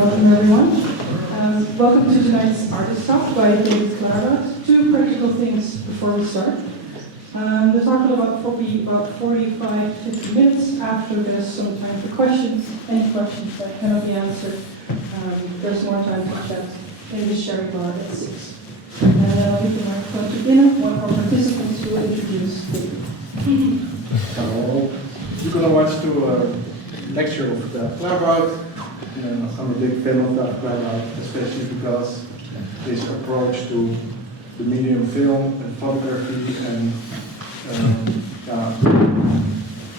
welcome everyone. Welcome to tonight's artist talk by Claerbout. Two practical things before we start. The talk will be about 45-50 minutes. After there's some time for questions. Any questions that cannot be answered, there's more time to chat in the sharing bar at 6. And I'll leave the microphone to Inna, one of our participants who will introduce David. Hello. You're going to watch the lecture of Claerbout. I'm a big fan of Claerbout, especially because his approach to the medium film and photography and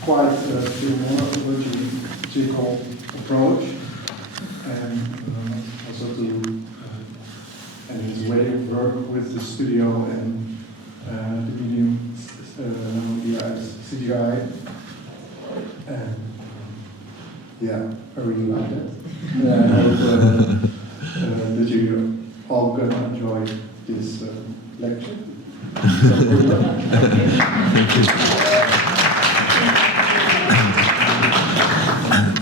quite philosophical approach, and also and his way of work with the studio and the medium CGI. And I really like that. I hope that you all gonna enjoy this lecture. Thank you.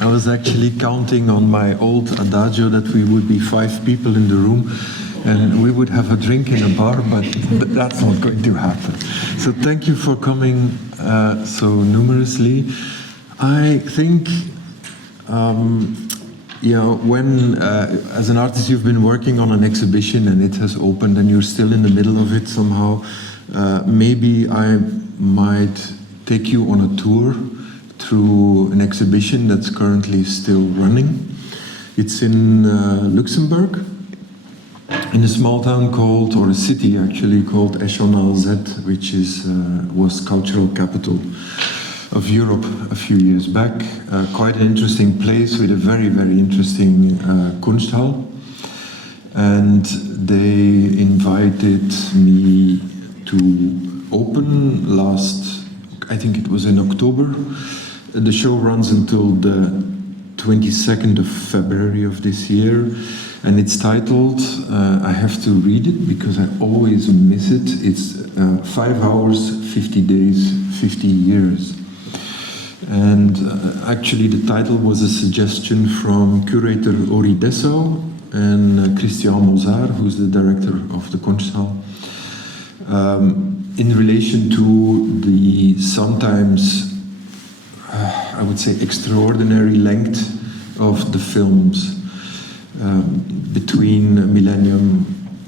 I was actually counting on my old adagio that we would be 5 people in the room and we would have a drink in a bar, but that's not going to happen. So thank you for coming so numerously. I think when as an artist you've been working on an exhibition and it has opened and you're still in the middle of it somehow, maybe I might take you on a tour through an exhibition that's currently still running. It's in Luxembourg, in a small town called, or a city actually, called Esch on Alzette, which was cultural capital of Europe a few years back. Quite an interesting place with a very, very interesting Konschthal. And they invited me to open I think it was in October. The show runs until the 22nd of February of this year. And it's titled, I have to read it because I always miss it. It's 5 hours, 50 days, 50 years. And actually the title was a suggestion from Curator Ory Dessau and Mosar, who's the director of the Konschthal, in relation to the sometimes, I would say, extraordinary length of the films between a millennium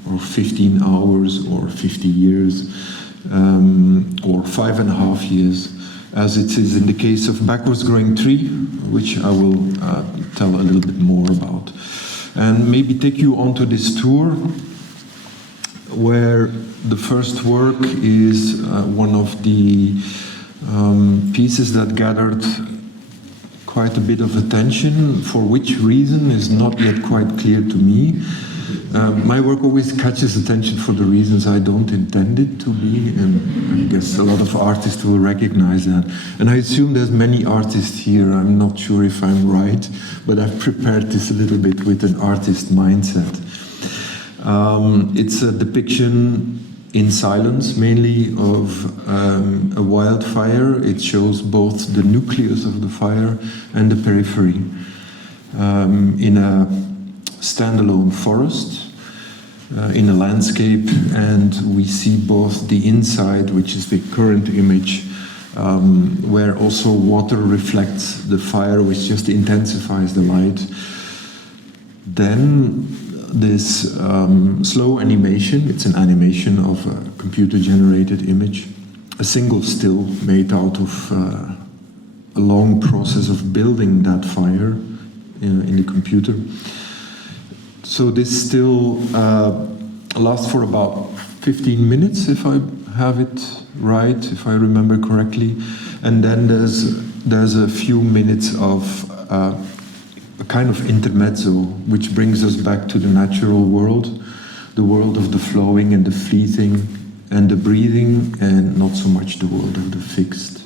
or 15 hours or 50 years or 5.5 years. As it is in the case of Backwards Growing Tree, which I will tell a little bit more about. And maybe take you onto this tour, where the first work is one of the pieces that gathered quite a bit of attention, for which reason is not yet quite clear to me. My work always catches attention for the reasons I don't intend it to be, and I guess a lot of artists will recognize that. And I assume there's many artists here. I'm not sure if I'm right, but I've prepared this a little bit with an artist mindset. It's a depiction in silence, mainly, of a wildfire. It shows both the nucleus of the fire and the periphery in a standalone forest, in a landscape, and we see both the inside, which is the current image, where also water reflects the fire, which just intensifies the light. Then this slow animation, it's an animation of a computer-generated image, a single still made out of a long process of building that fire in the computer. So this still lasts for about 15 minutes, if I have it right, if I remember correctly. And then there's a few minutes of a kind of intermezzo, which brings us back to the natural world, the world of the flowing and the fleeting and the breathing, and not so much the world of the fixed.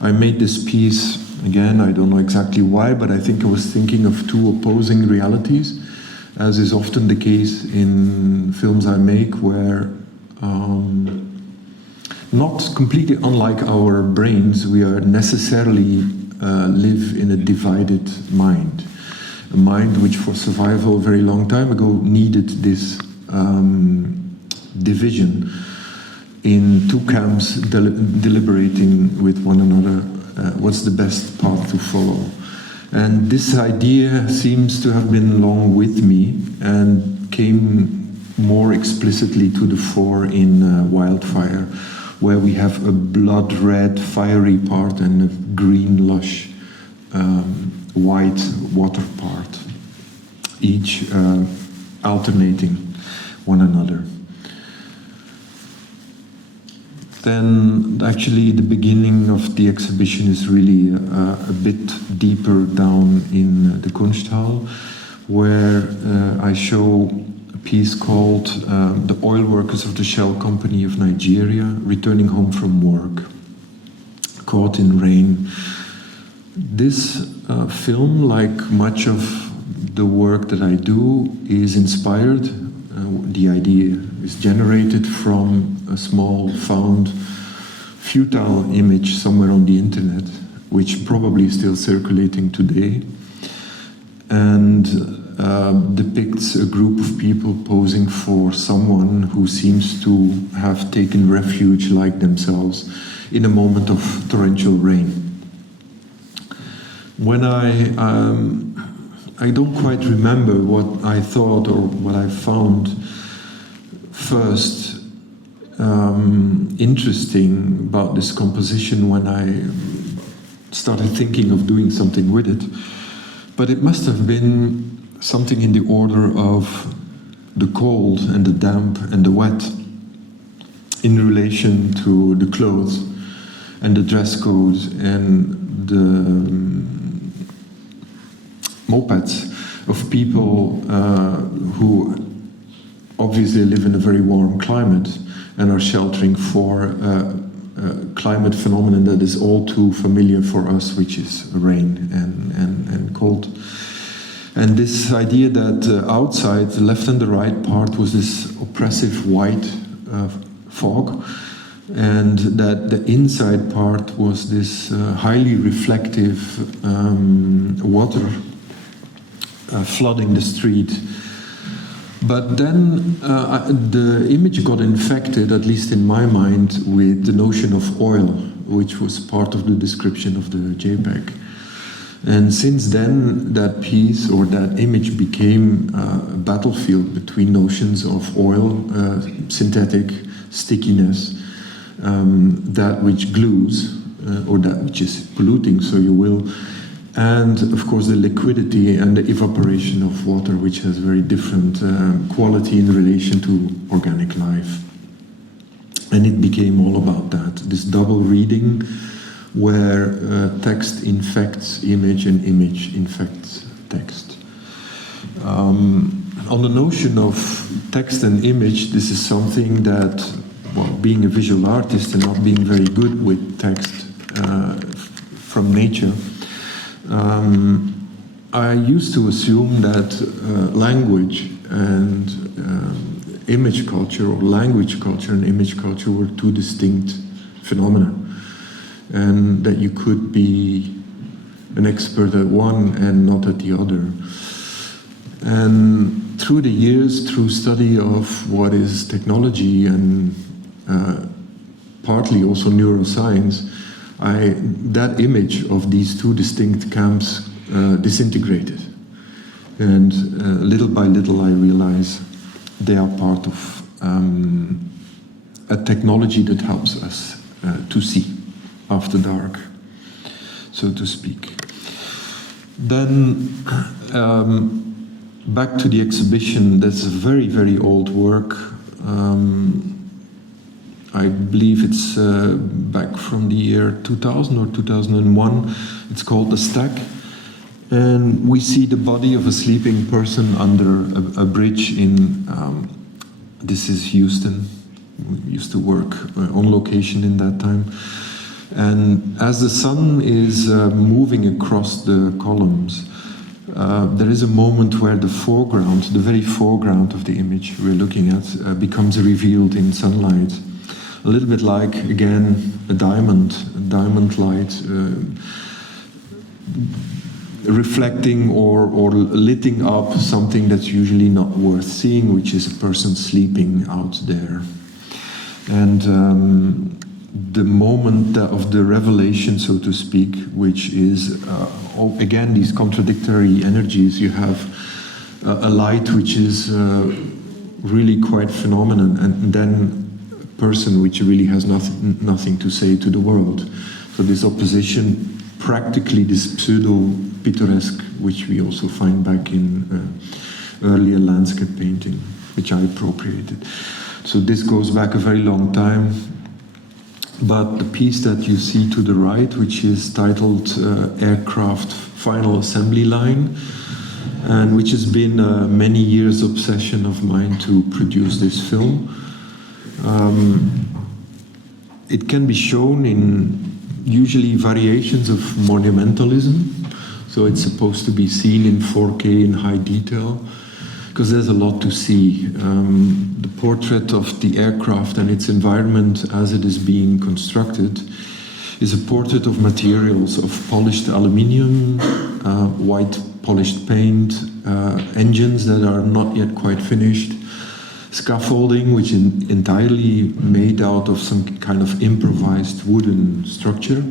I made this piece, again, I don't know exactly why, but I think I was thinking of two opposing realities, as is often the case in films I make, where not completely unlike our brains, we are necessarily live in a divided mind. a mind which for survival a very long time ago needed this division in two camps deliberating with one another what's the best path to follow. And this idea seems to have been long with me and came more explicitly to the fore in Wildfire, where we have a blood red fiery part and a green lush white water part, each alternating one another. Then actually the beginning of the exhibition is really a bit deeper down in the Konschthal, where I show a piece called The Oil Workers of the Shell Company of Nigeria Returning Home from Work, Caught in Rain. This film, like much of the work that I do, is inspired. The idea is generated from a small found futile image somewhere on the internet, which probably is still circulating today, and depicts a group of people posing for someone who seems to have taken refuge like themselves in a moment of torrential rain. When I don't quite remember what I thought or what I found first interesting about this composition when I started thinking of doing something with it, but it must have been something in the order of the cold and the damp and the wet in relation to the clothes and the dress codes and the mopeds of people who obviously live in a very warm climate and are sheltering for a climate phenomenon that is all too familiar for us, which is rain and cold. And this idea that outside, the left and the right part was this oppressive white fog, and that the inside part was this highly reflective water flooding the street. But then the image got infected, at least in my mind, with the notion of oil, which was part of the description of the JPEG. And since then, that piece or that image became a battlefield between notions of oil, synthetic stickiness, that which glues, or that which is polluting, so you will, and of course the liquidity and the evaporation of water, which has very different quality in relation to organic life. And it became all about that, this double reading where text infects image and image infects text. On the notion of text and image, this is something that, well, being a visual artist and not being very good with text from nature, I used to assume that language and image culture, or language culture and image culture, were two distinct phenomena, and that you could be an expert at one and not at the other. And through the years, through study of what is technology and partly also neuroscience, that image of these two distinct camps disintegrated. And little by little I realize they are part of a technology that helps us to see after dark, so to speak. Then back to the exhibition. That's a very, very old work. I believe it's back from the year 2000 or 2001. It's called The Stack. And we see the body of a sleeping person under a bridge in, this is Houston. We used to work on location in that time. And as the sun is moving across the columns, there is a moment where the foreground, the very foreground of the image we're looking at, becomes revealed in sunlight. A little bit like, again, a diamond light. reflecting or lighting up something that's usually not worth seeing, which is a person sleeping out there. And the moment of the revelation, so to speak, which is, again, these contradictory energies. You have a light which is really quite phenomenal, and then a person which really has nothing to say to the world. So this opposition, practically this pseudo-pittoresque, which we also find back in earlier landscape painting, which I appropriated. So this goes back a very long time. But the piece that you see to the right, which is titled Aircraft Final Assembly Line, and which has been many years' obsession of mine to produce this film. It can be shown in usually variations of monumentalism, so it's supposed to be seen in 4K in high detail, because there's a lot to see. The portrait of the aircraft and its environment as it is being constructed is a portrait of materials, of polished aluminium, white polished paint, engines that are not yet quite finished, scaffolding which is entirely made out of some kind of improvised wooden structure,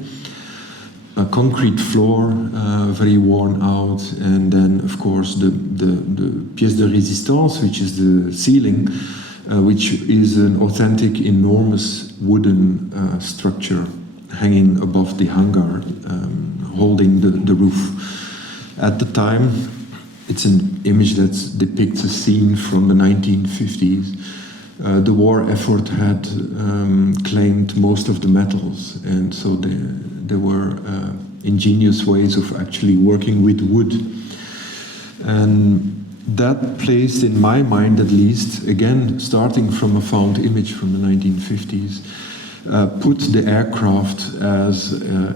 a concrete floor, very worn out, and then of course the pièce de résistance, which is the ceiling, which is an authentic enormous wooden structure hanging above the hangar, holding the roof. At the time, it's an image that depicts a scene from the 1950s. The war effort had claimed most of the metals, and so there were ingenious ways of actually working with wood. And that placed, in my mind at least, again starting from a found image from the 1950s, put the aircraft as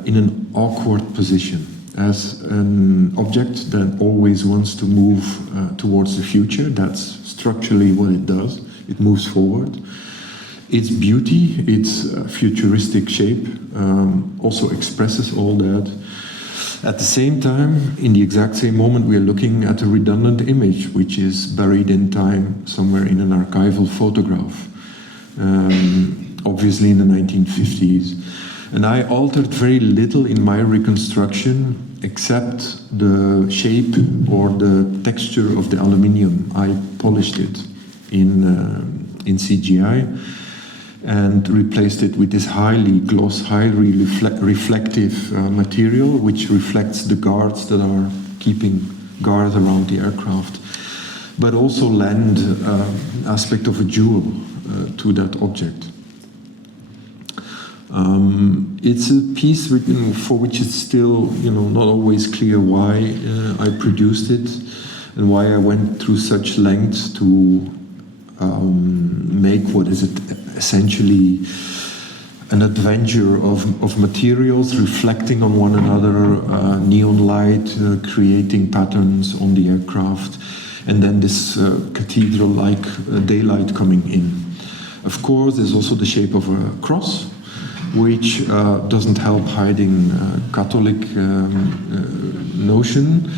in an awkward position, as an object that always wants to move towards the future. That's structurally what it does. It moves forward. Its beauty, its futuristic shape, also expresses all that. At the same time, in the exact same moment, we are looking at a redundant image, which is buried in time somewhere in an archival photograph, obviously in the 1950s. And I altered very little in my reconstruction, except the shape or the texture of the aluminium. I polished it in CGI and replaced it with this highly gloss, highly reflective material, which reflects the guards that are keeping guard around the aircraft, but also lend aspect of a jewel to that object. It's a piece for which it's still, not always clear why I produced it and why I went through such lengths to make what is essentially an adventure of materials reflecting on one another, neon light, creating patterns on the aircraft, and then this cathedral-like daylight coming in. Of course, there's also the shape of a cross, which doesn't help hiding Catholic notion.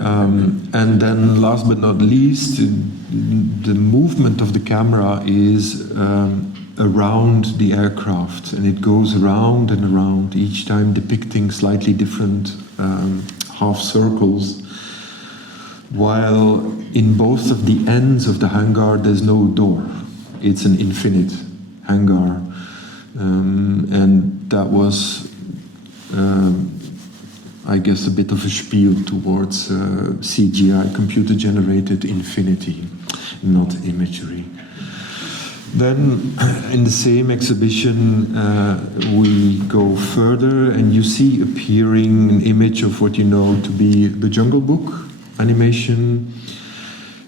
And then last but not least, the movement of the camera is around the aircraft, and it goes around and around, each time depicting slightly different half circles, while in both of the ends of the hangar there's no door. It's an infinite hangar. And that was, I guess, a bit of a spiel towards CGI, computer-generated infinity, not imagery. Then, in the same exhibition, we go further, and you see appearing an image of what you know to be the Jungle Book animation.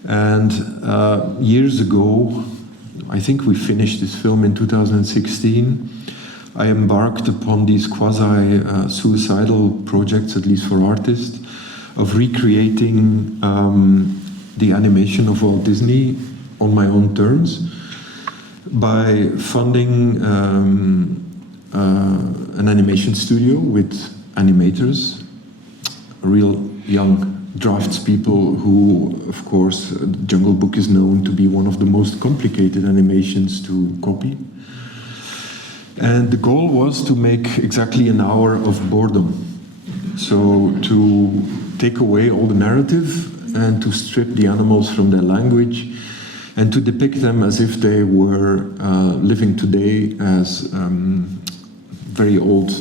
And years ago, I think we finished this film in 2016. I embarked upon these quasi-suicidal projects, at least for artists, of recreating the animation of Walt Disney on my own terms by funding an animation studio with animators, real young draftspeople who, of course, Jungle Book is known to be one of the most complicated animations to copy. And the goal was to make exactly an hour of boredom. So to take away all the narrative and to strip the animals from their language and to depict them as if they were living today as very old,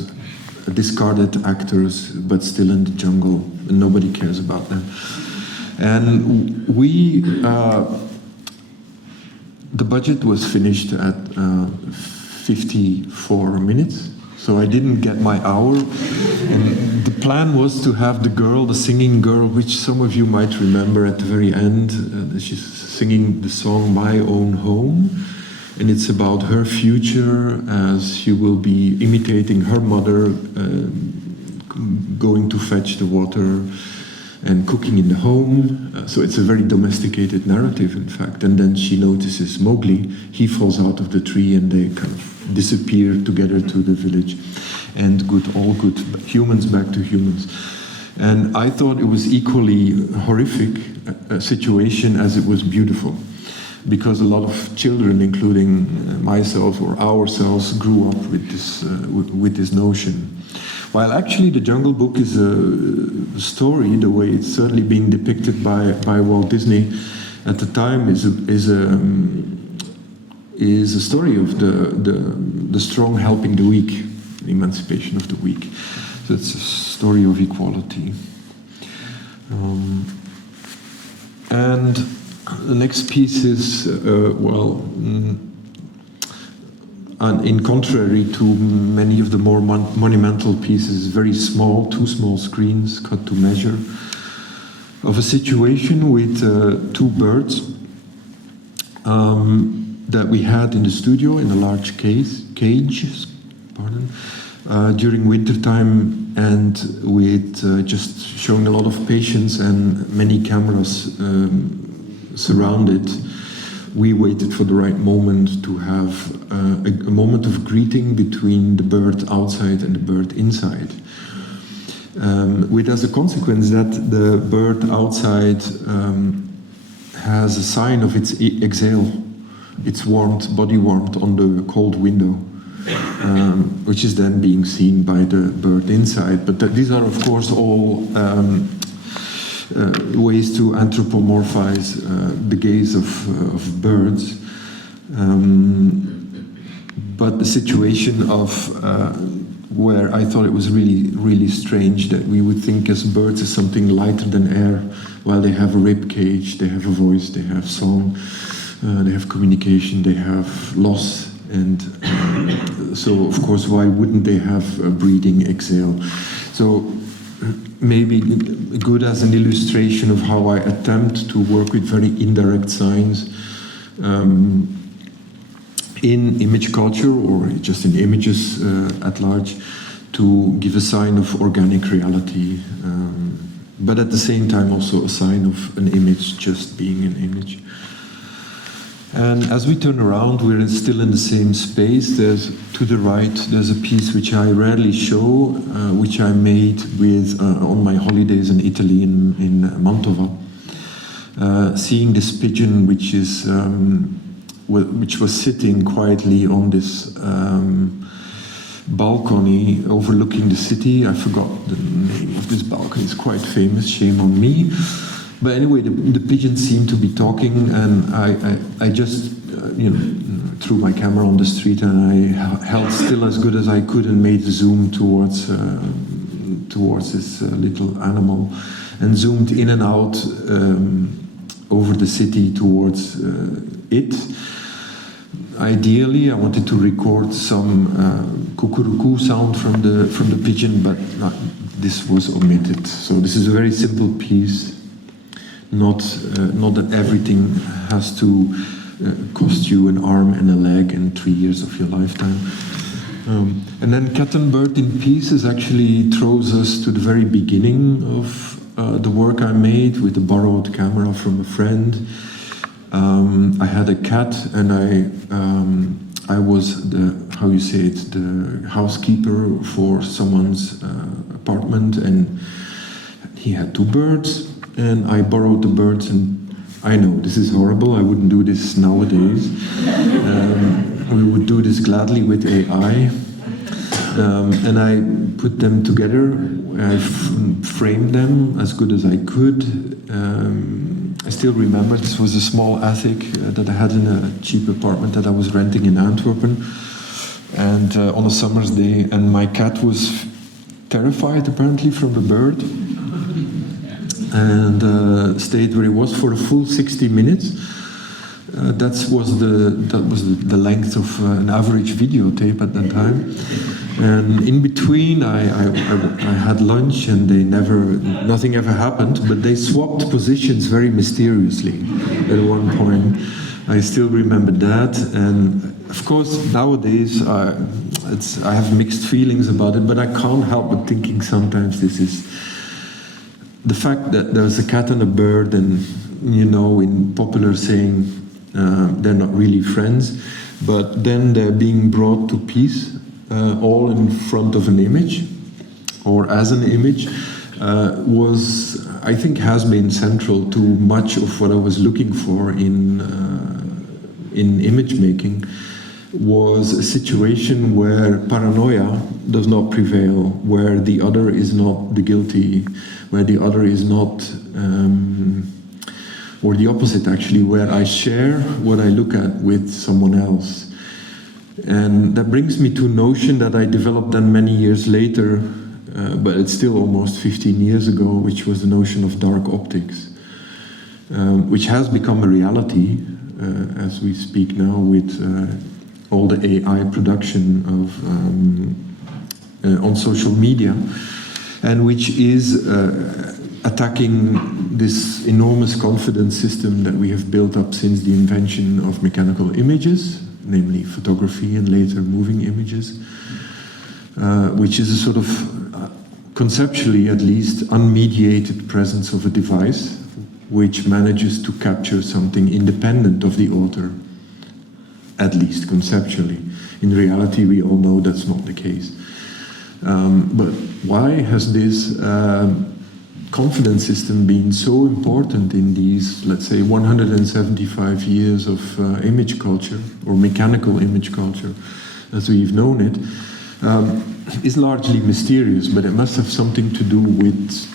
discarded actors, but still in the jungle, and nobody cares about them. And we, the budget was finished at 54 minutes, so I didn't get my hour. And the plan was to have the girl, the singing girl, which some of you might remember at the very end. She's singing the song My Own Home, and it's about her future as she will be imitating her mother, going to fetch the water and cooking in the home. So it's a very domesticated narrative, in fact. And then she notices Mowgli. He falls out of the tree and they kind of disappear together to the village. And all good, humans back to humans. And I thought it was equally horrific a situation as it was beautiful, because a lot of children, including myself or ourselves, grew up with this notion. While actually the Jungle Book is a story, the way it's certainly being depicted by Walt Disney at the time is a story of the strong helping the weak, the emancipation of the weak. So it's a story of equality. And the next piece is, and in contrary to many of the more monumental pieces, very small, 2 small screens cut to measure, of a situation with 2 birds that we had in the studio in a large cage, during wintertime, and with just showing a lot of patience and many cameras surrounded. We waited for the right moment to have a moment of greeting between the bird outside and the bird inside. With as a consequence that the bird outside has a sign of its exhale, its warmth, body warmth on the cold window, which is then being seen by the bird inside. But these are, of course, all ways to anthropomorphize the gaze of birds. But the situation of where I thought it was really, really strange that we would think as birds as something lighter than air, while they have a rib cage, they have a voice, they have song, they have communication, they have loss. And so, of course, why wouldn't they have a breathing exhale? So maybe good as an illustration of how I attempt to work with very indirect signs in image culture, or just in images at large, to give a sign of organic reality, but at the same time also a sign of an image just being an image. And as we turn around, we're still in the same space. There's, to the right, there's a piece which I rarely show, which I made with on my holidays in Italy, in Mantova. Seeing this pigeon, which was sitting quietly on this balcony overlooking the city. I forgot the name of this balcony. It's quite famous. Shame on me. But anyway, the pigeons seemed to be talking, and I just threw my camera on the street, and I held still as good as I could and made the zoom towards this little animal, and zoomed in and out over the city towards it. Ideally, I wanted to record some cuckoo sound from the pigeon, but this was omitted. So this is a very simple piece. Not that everything has to cost you an arm and a leg and 3 years of your lifetime. And then Cat and Bird in Pieces actually throws us to the very beginning of the work I made with a borrowed camera from a friend. I had a cat, and I was the housekeeper for someone's apartment, and he had 2 birds, and I borrowed the birds, and I know this is horrible, I wouldn't do this nowadays. We would do this gladly with AI. And I put them together, I framed them as good as I could. I still remember this was a small attic that I had in a cheap apartment that I was renting in Antwerp. And on a summer's day, and my cat was terrified apparently from the bird, and stayed where he was for a full 60 minutes. That was the length of an average videotape at that time. And in between, I had lunch, and nothing ever happened. But they swapped positions very mysteriously at one point. I still remember that, and of course nowadays I have mixed feelings about it. But I can't help but thinking sometimes this is the fact that there's a cat and a bird, and in popular saying. They're not really friends, but then they're being brought to peace, all in front of an image, or as an image, I think has been central to much of what I was looking for in image making, was a situation where paranoia does not prevail, where the other is not the guilty, where the other is not... or the opposite actually, where I share what I look at with someone else. And that brings me to a notion that I developed then many years later, but it's still almost 15 years ago, which was the notion of dark optics, which has become a reality as we speak now with all the AI production of on social media, and which is attacking this enormous confidence system that we have built up since the invention of mechanical images, namely photography and later moving images, which is a sort of, conceptually at least, unmediated presence of a device which manages to capture something independent of the author, at least conceptually. In reality, we all know that's not the case. But why has this confidence system been so important in these, let's say, 175 years of image culture, or mechanical image culture, as we've known it, is largely mysterious, but it must have something to do with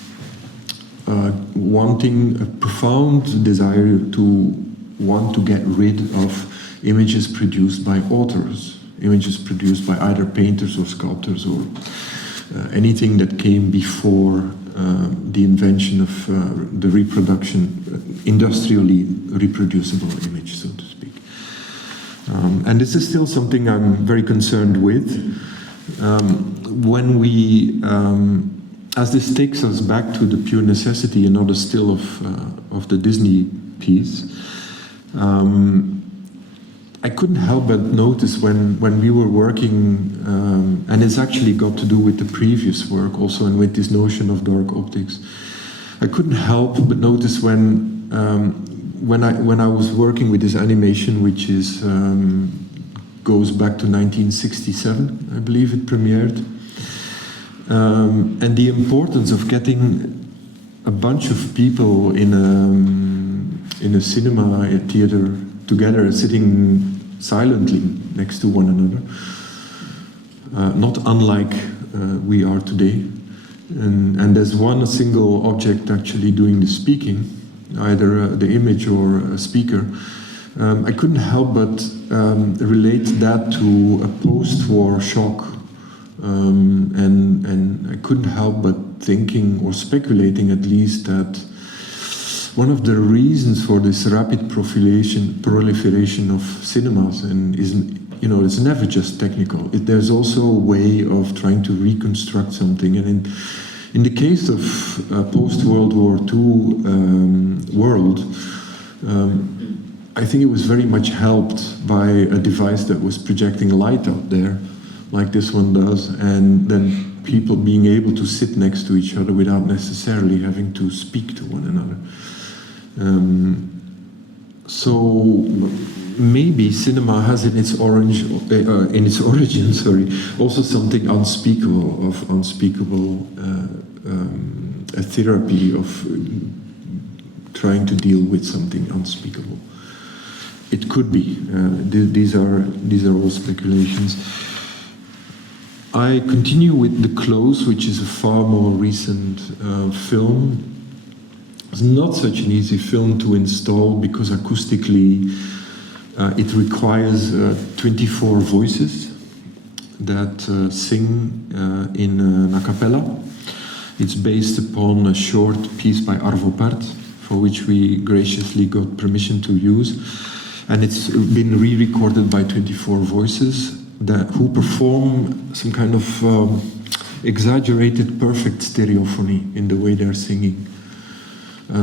wanting a profound desire to want to get rid of images produced by authors, images produced by either painters or sculptors or anything that came before the invention of the reproduction, industrially reproducible image, so to speak. And this is still something I'm very concerned with. When we, as this takes us back to the pure necessity, another still of the Disney piece, I couldn't help but notice when we were working, and it's actually got to do with the previous work also, and with this notion of dark optics. I couldn't help but notice when I was working with this animation, which is goes back to 1967, I believe it premiered, and the importance of getting a bunch of people in a cinema, a theater together, sitting silently next to one another, not unlike we are today. And there's a single object actually doing the speaking, either the image or a speaker. I couldn't help but relate that to a post-war shock, and I couldn't help but thinking, or speculating at least, that one of the reasons for this rapid proliferation of cinemas, and it's never just technical. There's also a way of trying to reconstruct something, and in the case of post-World War II world, I think it was very much helped by a device that was projecting light out there, like this one does, and then people being able to sit next to each other without necessarily having to speak to one another. So maybe cinema has in its origin, also something unspeakable a therapy of trying to deal with something unspeakable. It could be. These are all speculations. I continue with The Close, which is a far more recent film. It's not such an easy film to install because acoustically it requires 24 voices that sing in an a cappella. It's based upon a short piece by Arvo Pärt, for which we graciously got permission to use. And it's been re-recorded by 24 voices who perform some kind of exaggerated perfect stereophony in the way they're singing.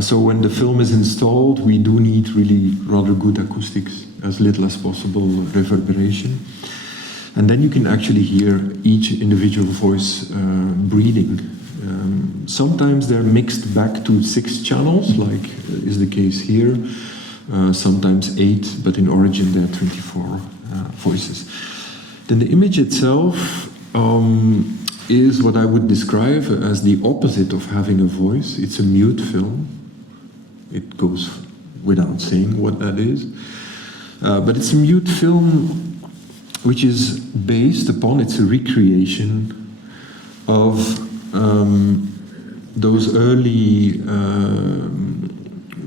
So when the film is installed, we do need really rather good acoustics, as little as possible reverberation. And then you can actually hear each individual voice breathing. Sometimes they're mixed back to 6 channels, like is the case here. Sometimes 8, but in origin there are 24 voices. Then the image itself is what I would describe as the opposite of having a voice. It's a mute film. It goes without saying what that is. But it's a mute film which is based upon, it's a recreation of those early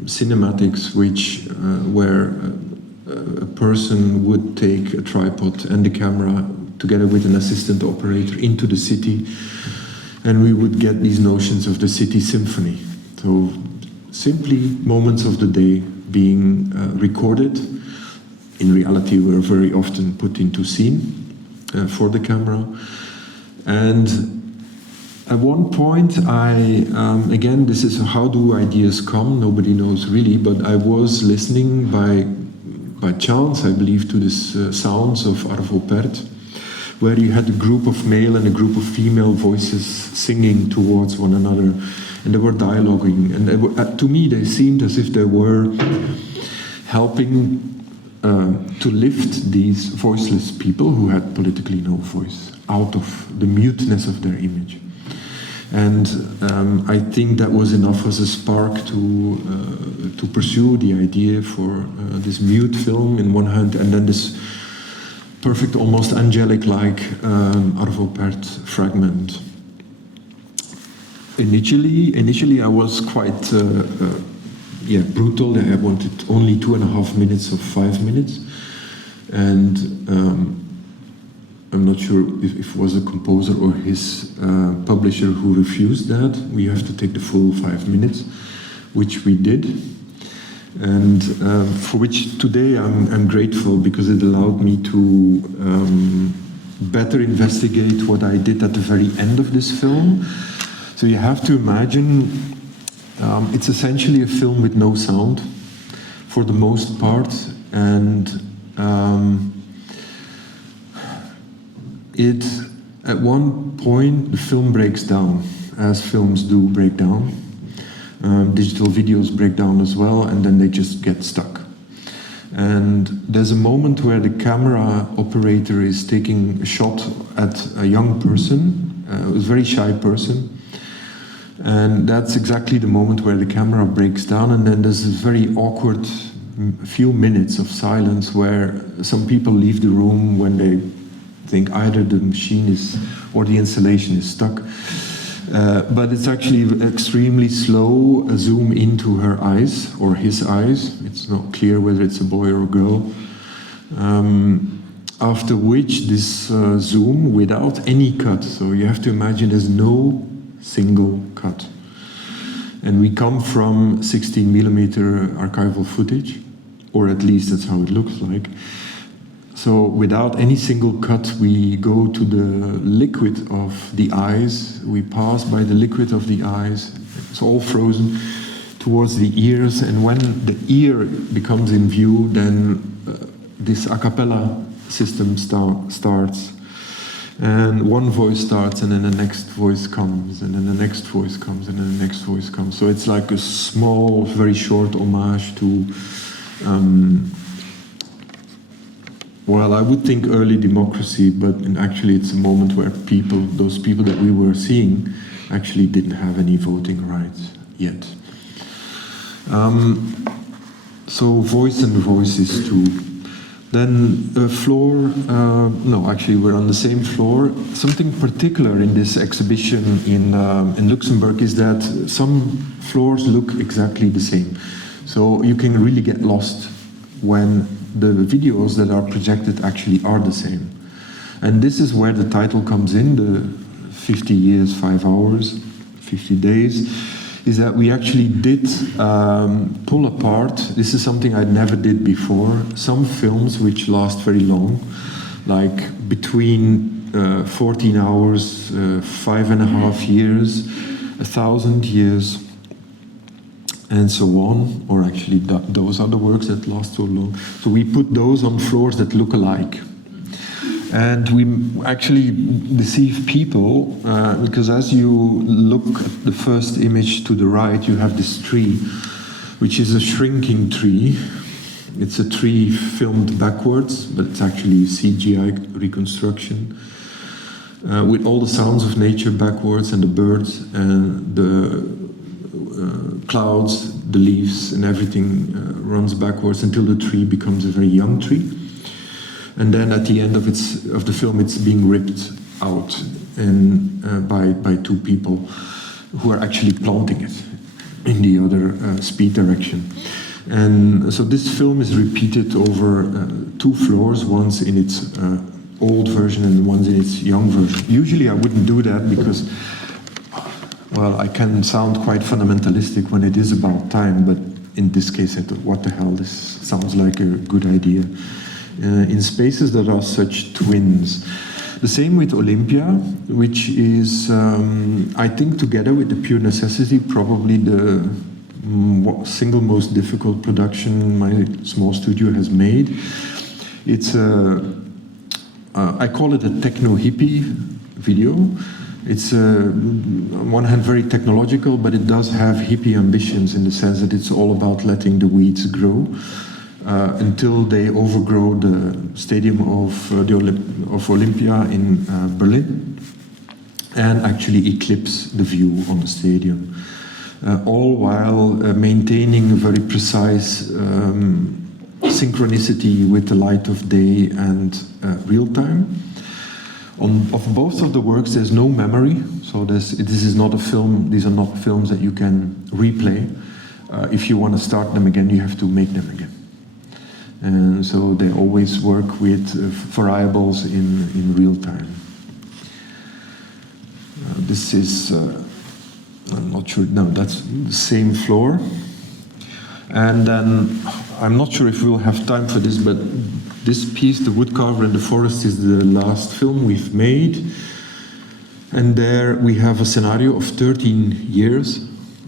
cinematics where a person would take a tripod and the camera together with an assistant operator into the city, and we would get these notions of the city symphony. So simply moments of the day being recorded. In reality, we're very often put into scene for the camera. And at one point, again, this is how do ideas come? Nobody knows really, but I was listening by chance, I believe, to this sounds of Arvo Pärt, where you had a group of male and a group of female voices singing towards one another, and they were dialoguing. And to me, they seemed as if they were helping to lift these voiceless people who had politically no voice out of the muteness of their image. And I think that was enough as a spark to pursue the idea for this mute film in one hand, and then this perfect, almost angelic-like Arvo Pärt fragment. Initially I was quite brutal. I wanted only 2.5 minutes of 5 minutes, and I'm not sure if it was a composer or his publisher who refused that. We have to take the full 5 minutes, which we did, and for which today I'm grateful, because it allowed me to better investigate what I did at the very end of this film. So you have to imagine it's essentially a film with no sound for the most part, and at one point the film breaks down, as films do break down. Digital videos break down as well, and then they just get stuck. And there's a moment where the camera operator is taking a shot at a young person, a very shy person, and that's exactly the moment where the camera breaks down, and then there's this very awkward few minutes of silence where some people leave the room when they think either the machine is or the installation is stuck. But it's actually extremely slow, a zoom into her eyes or his eyes. It's not clear whether it's a boy or a girl. After which this zoom without any cut. So you have to imagine there's no single cut. And we come from 16mm archival footage, or at least that's how it looks like. So without any single cut, we go to the liquid of the eyes, we pass by the liquid of the eyes, it's all frozen, towards the ears, and when the ear becomes in view, then this a cappella system starts. And one voice starts, and then the next voice comes, and then the next voice comes, and then the next voice comes. So it's like a small, very short homage to well, I would think early democracy, but actually it's a moment where those people that we were seeing, actually didn't have any voting rights yet. So voice and voices too. Then floor, no, actually we're on the same floor. Something particular in this exhibition in Luxembourg is that some floors look exactly the same. So you can really get lost when the videos that are projected actually are the same. And this is where the title comes in, the 50 years, 5 hours, 50 days, is that we actually did pull apart, this is something I never did before, some films which last very long, like between 14 hours, 5.5 years, 1,000 years, and so on, or actually those are the works that last so long. So we put those on floors that look alike. And we actually deceive people because as you look at the first image to the right, you have this tree, which is a shrinking tree. It's a tree filmed backwards, but it's actually CGI reconstruction with all the sounds of nature backwards, and the birds and the clouds, the leaves, and everything runs backwards until the tree becomes a very young tree. And then at the end of the film, it's being ripped out and by two people who are actually planting it in the other speed direction. And so this film is repeated over 2 floors, once in its old version and once in its young version. Usually I wouldn't do that because, well, I can sound quite fundamentalistic when it is about time, but in this case I thought, what the hell, this sounds like a good idea. In spaces that are such twins. The same with Olympia, which is, I think, together with the Pure Necessity, probably the single most difficult production my small studio has made. It's I call it a techno-hippie video. It's on one hand very technological, but it does have hippie ambitions in the sense that it's all about letting the weeds grow. Until they overgrow the stadium of Olympia in Berlin and actually eclipse the view on the stadium, all while maintaining a very precise synchronicity with the light of day and real time. Of both of the works, there's no memory, so this is not a film. These are not films that you can replay. If you want to start them again, you have to make them again. And so they always work with variables in real time. This is, I'm not sure, no, that's the same floor. And then, I'm not sure if we'll have time for this, but this piece, The Woodcarver in the Forest, is the last film we've made. And there we have a scenario of 13 years.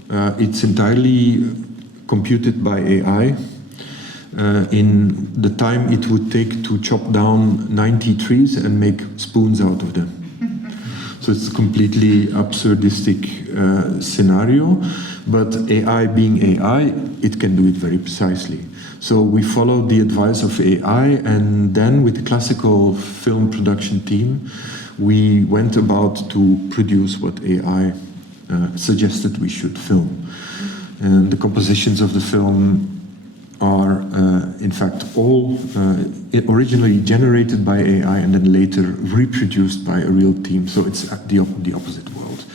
It's entirely computed by AI. In the time it would take to chop down 90 trees and make spoons out of them. So it's a completely absurdistic scenario, but AI being AI, it can do it very precisely. So we followed the advice of AI, and then with the classical film production team, we went about to produce what AI suggested we should film. And the compositions of the film are in fact all originally generated by AI and then later reproduced by a real team, so it's the opposite world.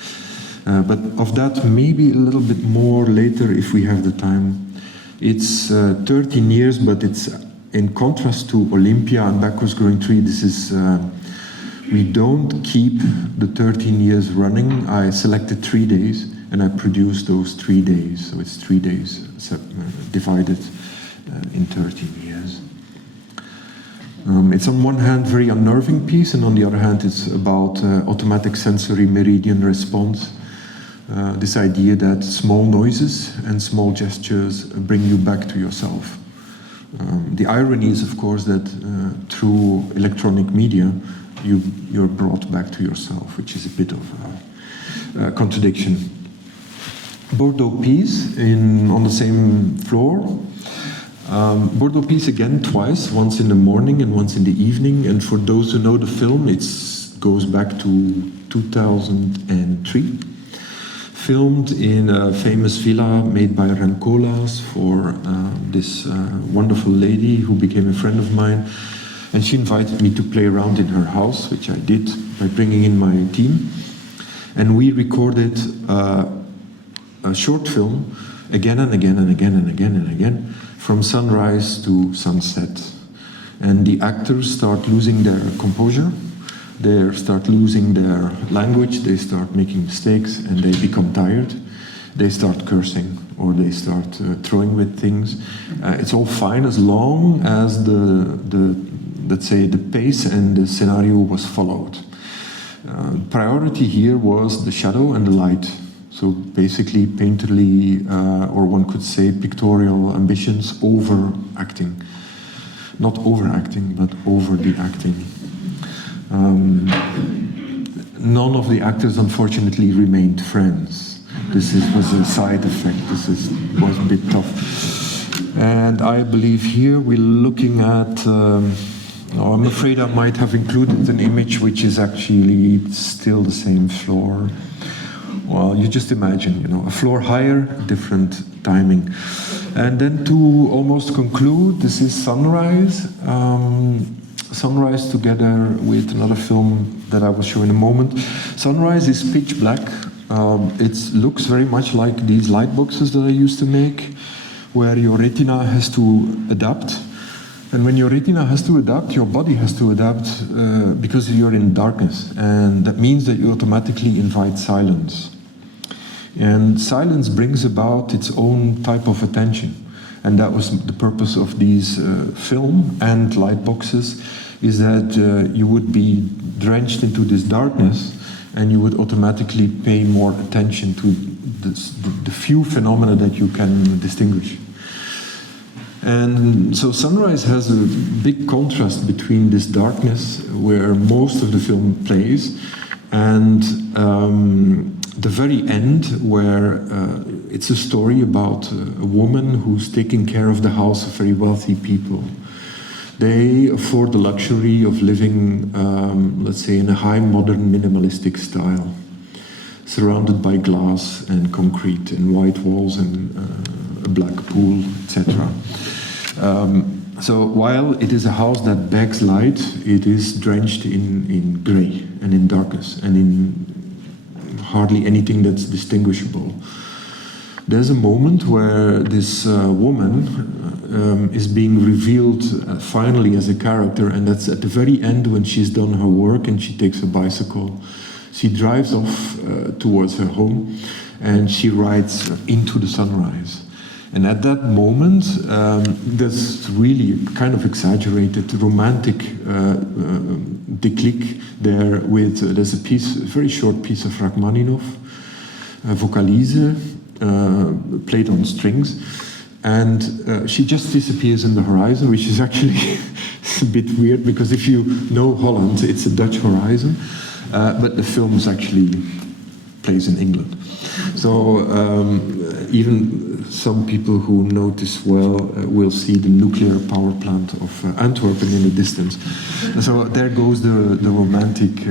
But of that, maybe a little bit more later if we have the time. It's 13 years, but it's in contrast to Olympia and Backwards Growing Tree. This is, we don't keep the 13 years running. I selected 3 days and I produced those 3 days, so it's 3 days divided in 13 years. It's on one hand very unnerving piece, and on the other hand it's about automatic sensory meridian response. This idea that small noises and small gestures bring you back to yourself. The irony is, of course, that through electronic media you're brought back to yourself, which is a bit of a contradiction. Bordeaux piece on the same floor. Bordeaux piece again twice, once in the morning and once in the evening. And for those who know the film, it goes back to 2003. filmed in a famous villa made by Remcolas for this wonderful lady who became a friend of mine. And she invited me to play around in her house, which I did by bringing in my team. And we recorded a short film again and again and again and again and again, from sunrise to sunset. And the actors start losing their composure, they start losing their language, they start making mistakes, and they become tired. They start cursing, or they start throwing with things. It's all fine as long as let's say, the pace and the scenario was followed. Priority here was the shadow and the light. So basically painterly, or one could say pictorial ambitions over acting. Not overacting, but over the acting. None of the actors, unfortunately, remained friends. This was a side effect. Was a bit tough. And I believe here we're looking at, I'm afraid I might have included an image which is actually still the same floor. Well, you just imagine, a floor higher, different timing. And then to almost conclude, this is Sunrise. Sunrise together with another film that I will show in a moment. Sunrise is pitch black. It looks very much like these light boxes that I used to make, where your retina has to adapt. And when your retina has to adapt, your body has to adapt because you're in darkness. And that means that you automatically invite silence. And silence brings about its own type of attention. And that was the purpose of these film and light boxes, is that you would be drenched into this darkness and you would automatically pay more attention to the few phenomena that you can distinguish. And so Sunrise has a big contrast between this darkness, where most of the film plays, and the very end, where it's a story about a woman who's taking care of the house of very wealthy people. They afford the luxury of living, let's say, in a high modern minimalistic style, surrounded by glass and concrete and white walls and a black pool, etc. So while it is a house that begs light, it is drenched in grey and in darkness and in hardly anything that's distinguishable. There's a moment where this woman is being revealed finally as a character, and that's at the very end when she's done her work and she takes a bicycle. She drives off towards her home and she rides into the sunrise. And at that moment, there's really a kind of exaggerated romantic déclic there with, there's a very short piece of Rachmaninoff, vocalise, played on strings, and she just disappears in the horizon, which is actually a bit weird, because if you know Holland, it's a Dutch horizon, but the film is actually plays in England. So even some people who notice well will see the nuclear power plant of Antwerp in the distance. So there goes the romantic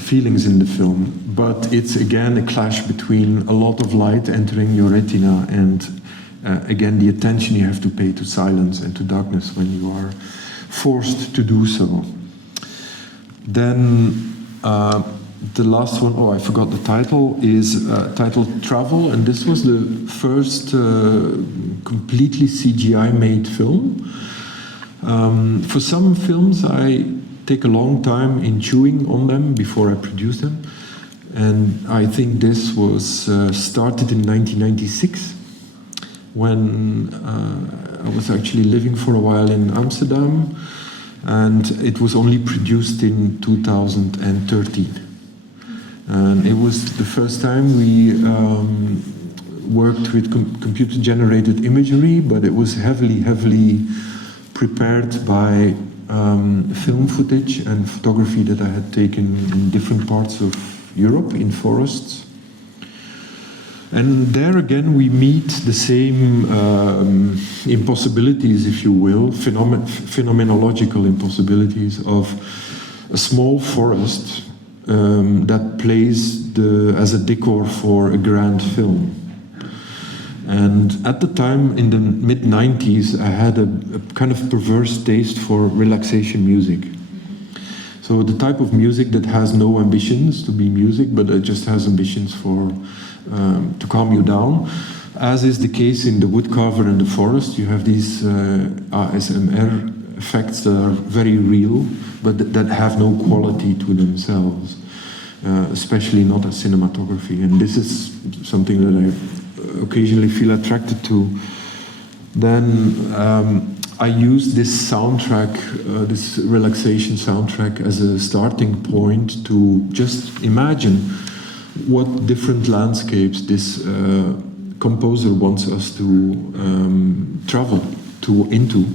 feelings in the film. But it's again a clash between a lot of light entering your retina and again the attention you have to pay to silence and to darkness when you are forced to do so. Then the last one, I forgot the title, is titled Travel, and this was the first completely CGI made film. For some films I take a long time in chewing on them before I produce them, and I think this was started in 1996 when I was actually living for a while in Amsterdam, and it was only produced in 2013. And it was the first time we worked with computer-generated imagery, but it was heavily prepared by film footage and photography that I had taken in different parts of Europe, in forests. And there again we meet the same impossibilities, if you will, phenomenological impossibilities of a small forest that plays as a decor for a grand film. And at the time, in the mid-90s, I had a kind of perverse taste for relaxation music. So the type of music that has no ambitions to be music, but it just has ambitions to calm you down. As is the case in The Woodcarver and the Forest, you have these ASMR effects that are very real, but that have no quality to themselves, especially not as cinematography. And this is something that I occasionally feel attracted to. Then I use this soundtrack, this relaxation soundtrack, as a starting point to just imagine what different landscapes this composer wants us to travel into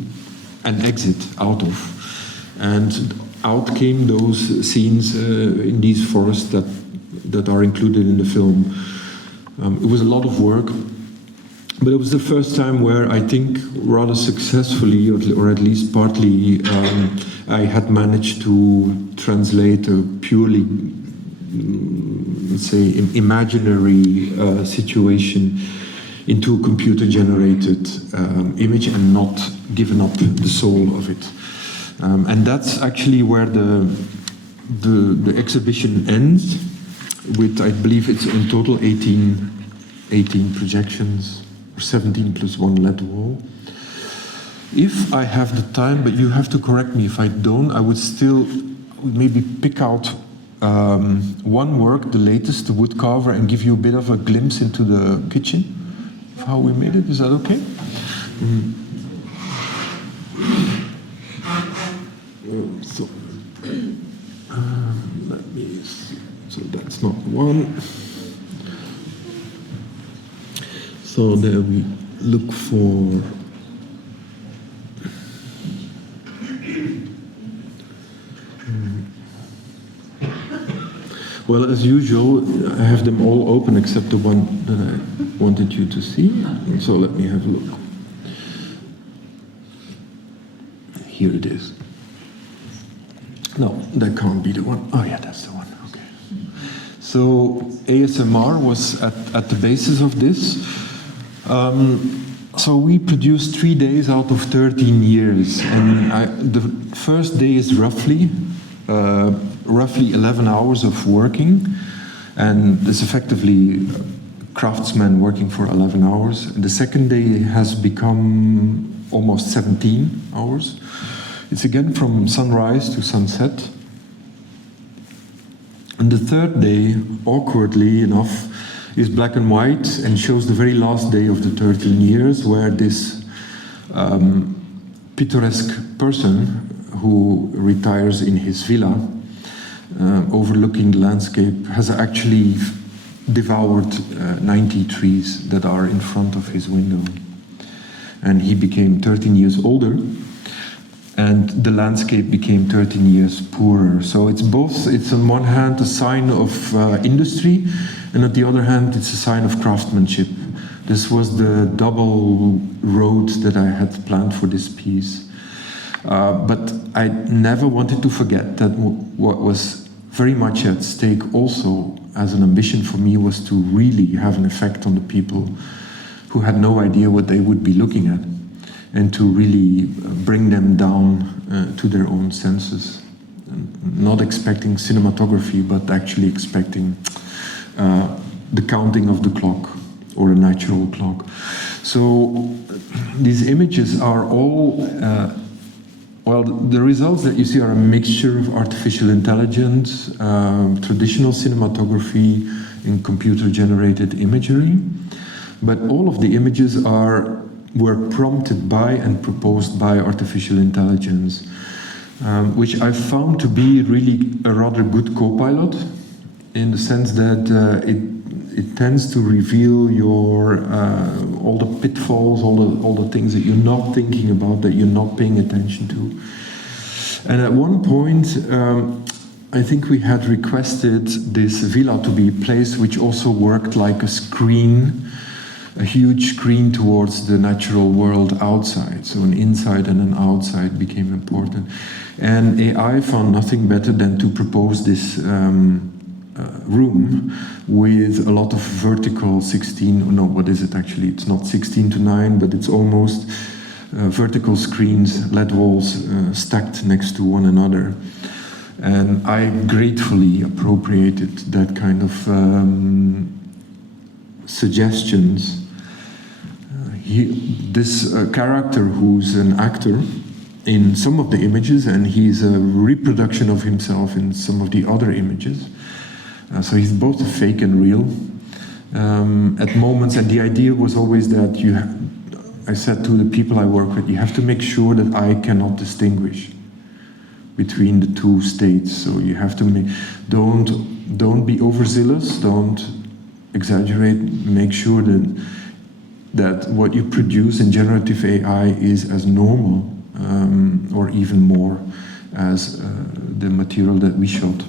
and exit out of. And out came those scenes in these forests that are included in the film. It was a lot of work, but it was the first time where I think rather successfully, or at least partly, I had managed to translate a purely, let's say, imaginary situation into a computer-generated image and not given up the soul of it. And that's actually where the exhibition ends, with, I believe it's in total 18 projections, or 17 plus one LED wall. If I have the time, but you have to correct me if I don't, I would maybe pick out one work, the latest, the Woodcarver, and give you a bit of a glimpse into the kitchen of how we made it. Is that okay? So, let me see. So that's not one. So there we look for well, as usual, I have them all open except the one that I wanted you to see. So let me have a look. Here it is. No, that can't be the one. Oh yeah, that's the one. Okay. So ASMR was at the basis of this. So we produced 3 days out of 13 years, and the first day is roughly 11 hours of working, and it's effectively craftsmen working for 11 hours. The second day has become almost 17 hours. It's again from sunrise to sunset. And the third day, awkwardly enough, is black and white and shows the very last day of the 13 years, where this picturesque person who retires in his villa overlooking the landscape has actually devoured 90 trees that are in front of his window. And he became 13 years older, and the landscape became 13 years poorer. So it's on one hand a sign of industry, and on the other hand it's a sign of craftsmanship. This was the double road that I had planned for this piece. But I never wanted to forget that what was very much at stake also as an ambition for me was to really have an effect on the people who had no idea what they would be looking at, and to really bring them down to their own senses. Not expecting cinematography, but actually expecting the counting of the clock, or a natural clock. So these images are all, well, the results that you see are a mixture of artificial intelligence, traditional cinematography, and computer-generated imagery. But all of the images were prompted by and proposed by artificial intelligence, which I found to be really a rather good co-pilot, in the sense that it tends to reveal all the pitfalls, all the things that you're not thinking about, that you're not paying attention to. And at one point, I think we had requested this villa to be a place which also worked like a screen a huge screen towards the natural world outside. So an inside and an outside became important. And AI found nothing better than to propose this room with a lot of vertical 16, no, what is it actually? It's not 16:9, but it's almost vertical screens, LED walls stacked next to one another. And I gratefully appropriated that kind of suggestions. This character who's an actor in some of the images, and he's a reproduction of himself in some of the other images. So he's both fake and real at moments, and the idea was always that I said to the people I work with, you have to make sure that I cannot distinguish between the two states. So you have to don't be overzealous, don't exaggerate, make sure that what you produce in generative AI is as normal or even more as the material that we shot.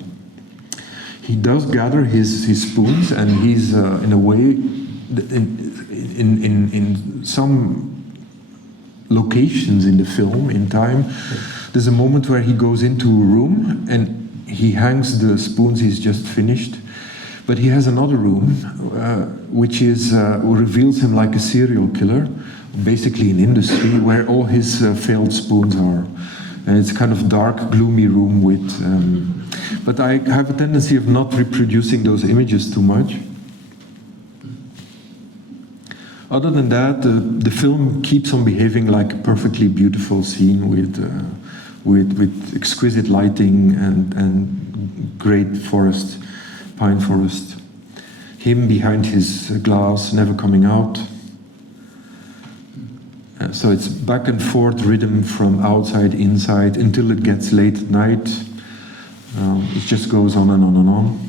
He does gather his spoons, and he's in a way in some locations in the film, in time, there's a moment where he goes into a room and he hangs the spoons he's just finished, but he has another room which reveals him like a serial killer, basically an industry where all his failed spoons are. And it's a kind of dark, gloomy room with... but I have a tendency of not reproducing those images too much. Other than that, the film keeps on behaving like a perfectly beautiful scene with exquisite lighting and great forest, pine forest. Him behind his glass, never coming out. So it's back and forth rhythm from outside, inside, until it gets late at night. It just goes on and on and on.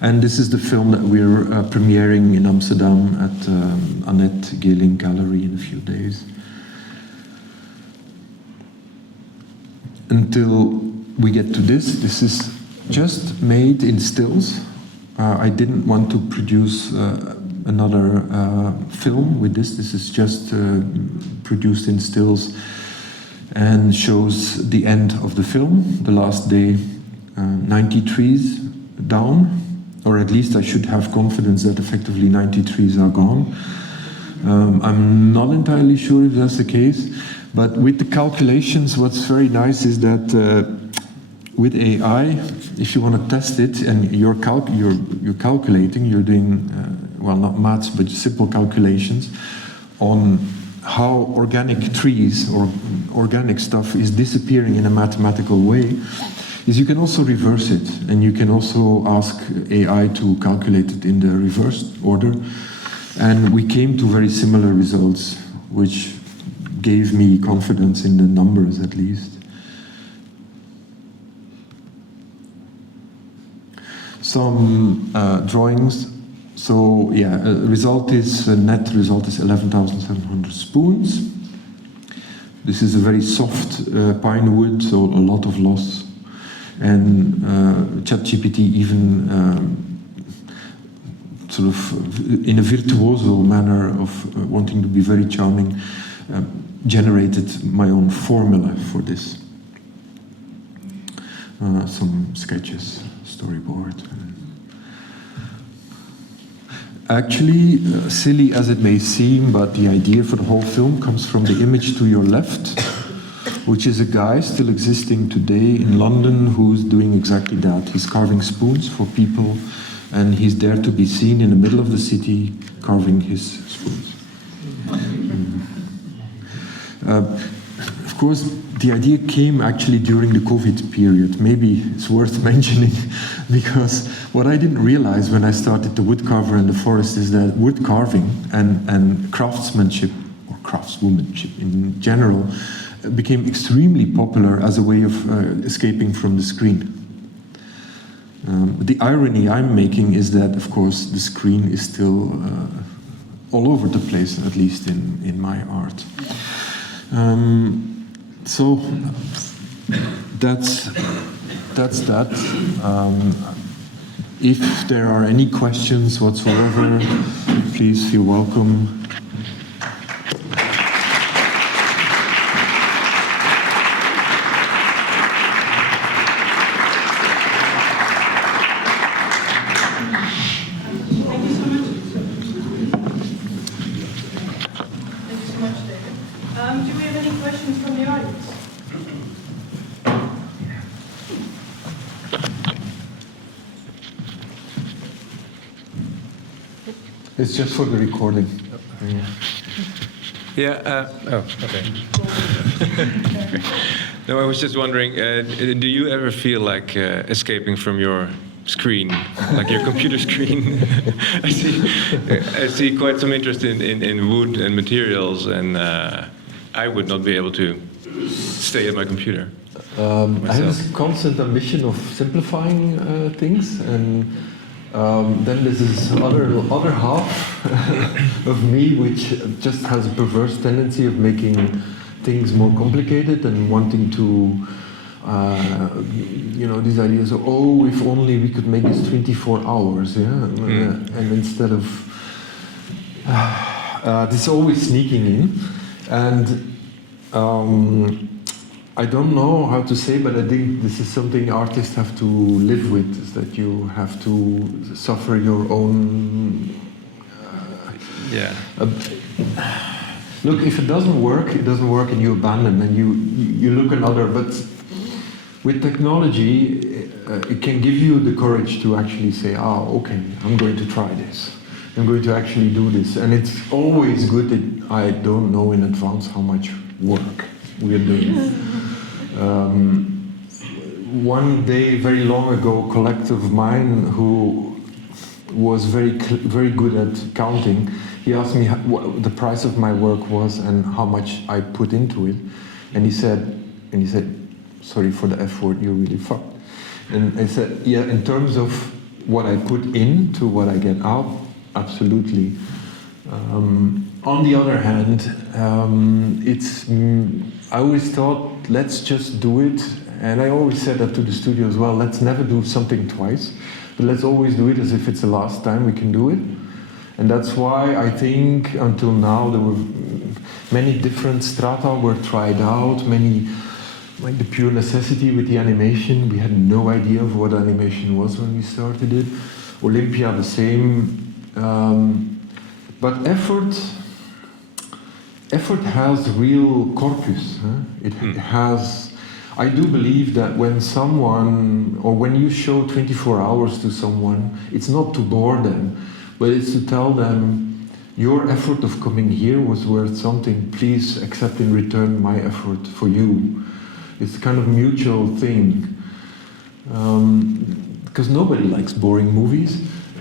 And this is the film that we're premiering in Amsterdam at Annette Geling Gallery in a few days. Until we get to this is just made in stills. I didn't want to produce another film with this. This is just produced in stills and shows the end of the film, the last day, 90 trees down, or at least I should have confidence that effectively 90 trees are gone. I'm not entirely sure if that's the case, but with the calculations, what's very nice is that with AI, if you want to test it and you're calculating, you're doing, well, not maths, but simple calculations on how organic trees or organic stuff is disappearing in a mathematical way, is you can also reverse it, and you can also ask AI to calculate it in the reversed order. And we came to very similar results, which gave me confidence in the numbers at least. Some drawings. So yeah, net result is 11,700 spoons. This is a very soft pine wood, so a lot of loss. And ChatGPT even sort of in a virtuoso manner of wanting to be very charming, generated my own formula for this. Some sketches, storyboard. Actually, silly as it may seem, but the idea for the whole film comes from the image to your left, which is a guy still existing today in London who's doing exactly that. He's carving spoons for people, and he's there to be seen in the middle of the city carving his spoons. Of course, the idea came actually during the COVID period. Maybe it's worth mentioning, because what I didn't realize when I started the woodcarver in the forest is that wood carving and craftsmanship, or craftswomanship in general, became extremely popular as a way of escaping from the screen. The irony I'm making is that, of course, the screen is still all over the place, at least in my art. So that's that. if there are any questions whatsoever, please feel welcome. It's just for the recording. Yeah. Oh, okay. No, I was just wondering, do you ever feel like escaping from your screen, like your computer screen? I see quite some interest in wood and materials, and I would not be able to stay at my computer. I have this constant ambition of simplifying things, and then there's this other half of me which just has a perverse tendency of making things more complicated and wanting to, these ideas of, oh, if only we could make this 24 hours, and instead of, this is always sneaking in, and I don't know how to say, but I think this is something artists have to live with, is that you have to suffer your own... Look, if it doesn't work and you abandon and you look another, but with technology, it can give you the courage to actually say, okay, I'm going to try this. I'm going to actually do this. And it's always good that I don't know in advance how much work we're doing. One day, very long ago, a colleague of mine who was very good at counting, he asked me what the price of my work was and how much I put into it, and he said, sorry for the F word, you're really fucked. And I said, yeah, in terms of what I put into what I get out, absolutely. On the other hand, I always thought, let's just do it, and I always said that to the studio as well, let's never do something twice, but let's always do it as if it's the last time we can do it. And that's why I think until now there were many different strata were tried out, many, like the pure necessity with the animation, we had no idea of what animation was when we started it. Olympia the same, but effort has real corpus. It has. I do believe that when someone, or when you show 24 hours to someone, it's not to bore them, but it's to tell them, your effort of coming here was worth something, please accept in return my effort for you. It's kind of a mutual thing. Because nobody likes boring movies,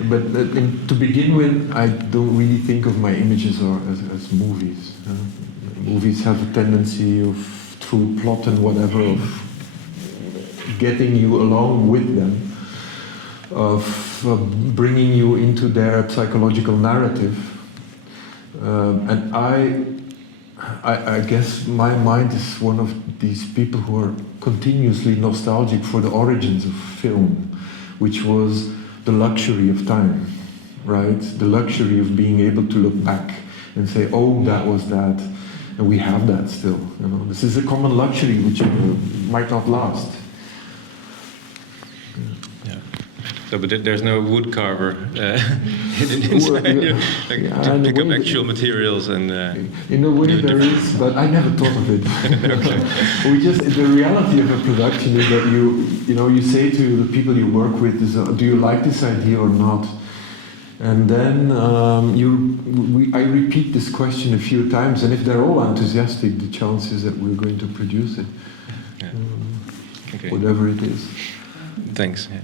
but to begin with, I don't really think of my images as movies. Movies have a tendency of, through plot and whatever, of getting you along with them, of bringing you into their psychological narrative. And I guess my mind is one of these people who are continuously nostalgic for the origins of film, which was the luxury of time, right? The luxury of being able to look back and say, oh, that was that. And we have that still. This is a common luxury which might not last. Yeah. So, but there's no wood carver hidden inside. To pick up actual materials and. In a way, there is, but I never thought of it. Okay. The reality of a production is that you say to the people you work with, do you like this idea or not? And then I repeat this question a few times, and if they're all enthusiastic, the chance is that we're going to produce it. Yeah. Okay. Whatever it is. Thanks. Yeah.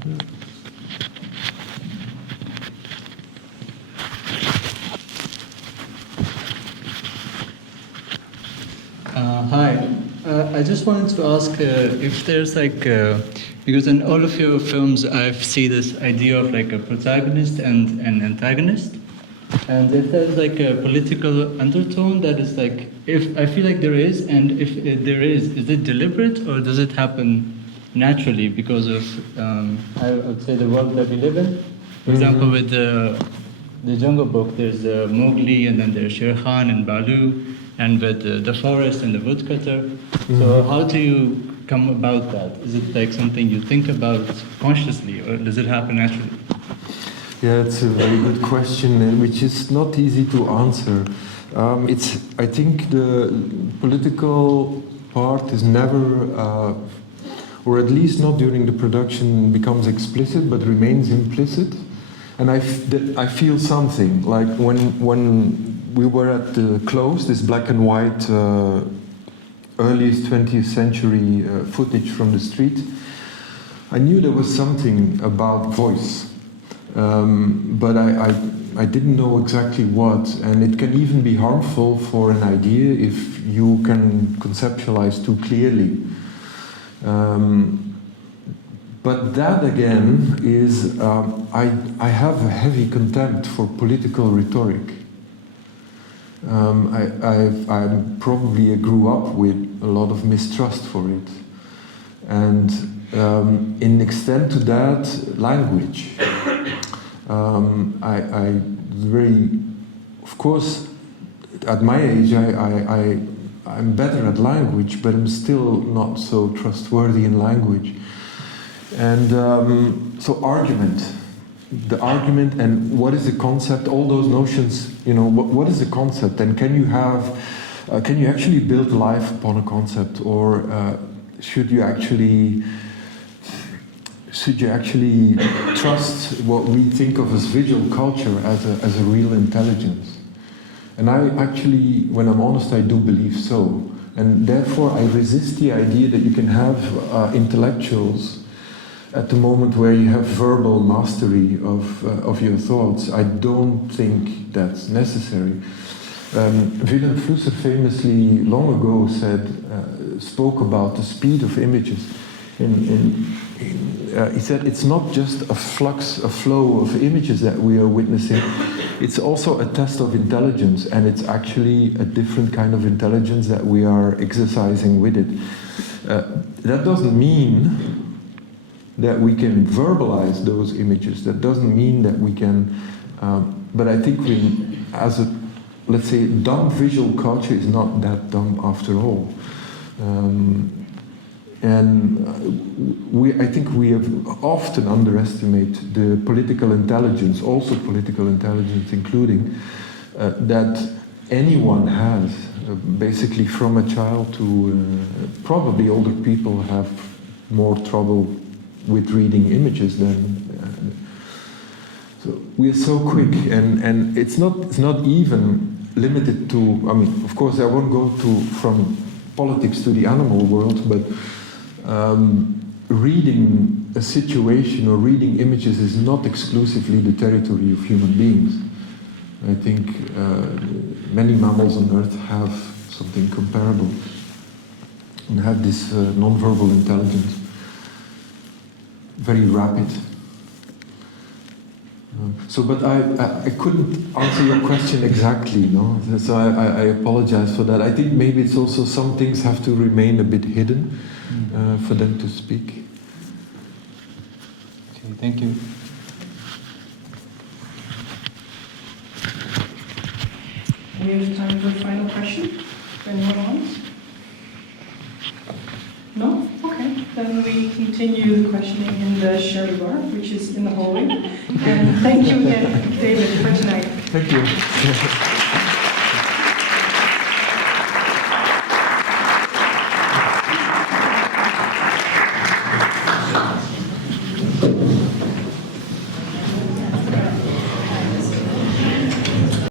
Hi. I just wanted to ask if there's because in all of your films I've seen this idea of like a protagonist and an antagonist, and if there's like a political undertone that is like, if I feel like there is, and if there is it deliberate or does it happen naturally because of, I would say, the world that we live in. For example, with the Jungle Book, there's Mowgli, and then there's Shere Khan and Baloo, and with the forest and the woodcutter. So how do you come about that? Is it like something you think about consciously, or does it happen naturally? Yeah, it's a very good question, which is not easy to answer. I think the political part is never, or at least not during the production, becomes explicit, but remains implicit. And I feel something, like when we were at the close, this black and white earliest 20th century footage from the street, I knew there was something about voice. But I didn't know exactly what, and it can even be harmful for an idea if you can conceptualize too clearly. But that again is, I have a heavy contempt for political rhetoric. I probably grew up with a lot of mistrust for it. And in extent to that, language. I very, of course, at my age, I'm better at language, but I'm still not so trustworthy in language. And so the argument and what is the concept, all those notions, what is the concept, and can you actually build life upon a concept, or should you actually trust what we think of as visual culture as a real intelligence? And I actually, when I'm honest, I do believe so. And therefore I resist the idea that you can have intellectuals at the moment where you have verbal mastery of your thoughts. I don't think that's necessary. Willem Flusser famously long ago spoke about the speed of images. He said it's not just a flow of images that we are witnessing, it's also a test of intelligence, and it's actually a different kind of intelligence that we are exercising with it. That doesn't mean that we can verbalize those images, that doesn't mean that we can, but I think let's say, dumb visual culture is not that dumb after all. I think we have often underestimated the political intelligence, also political intelligence including, that anyone has, basically from a child to probably older people have more trouble with reading images than. So we are so quick, and it's not even limited to. I mean, of course, I won't go from politics to the animal world, but. Reading a situation or reading images is not exclusively the territory of human beings. I think many mammals on Earth have something comparable and have this non-verbal intelligence, very rapid. But I couldn't answer your question exactly, no? So I apologize for that. I think maybe it's also some things have to remain a bit hidden for them to speak. Okay, thank you. We have time for a final question. If anyone wants? No? Okay. Then we continue the questioning in the sherry bar, which is in the hallway. And thank you again, David, for tonight. Thank you.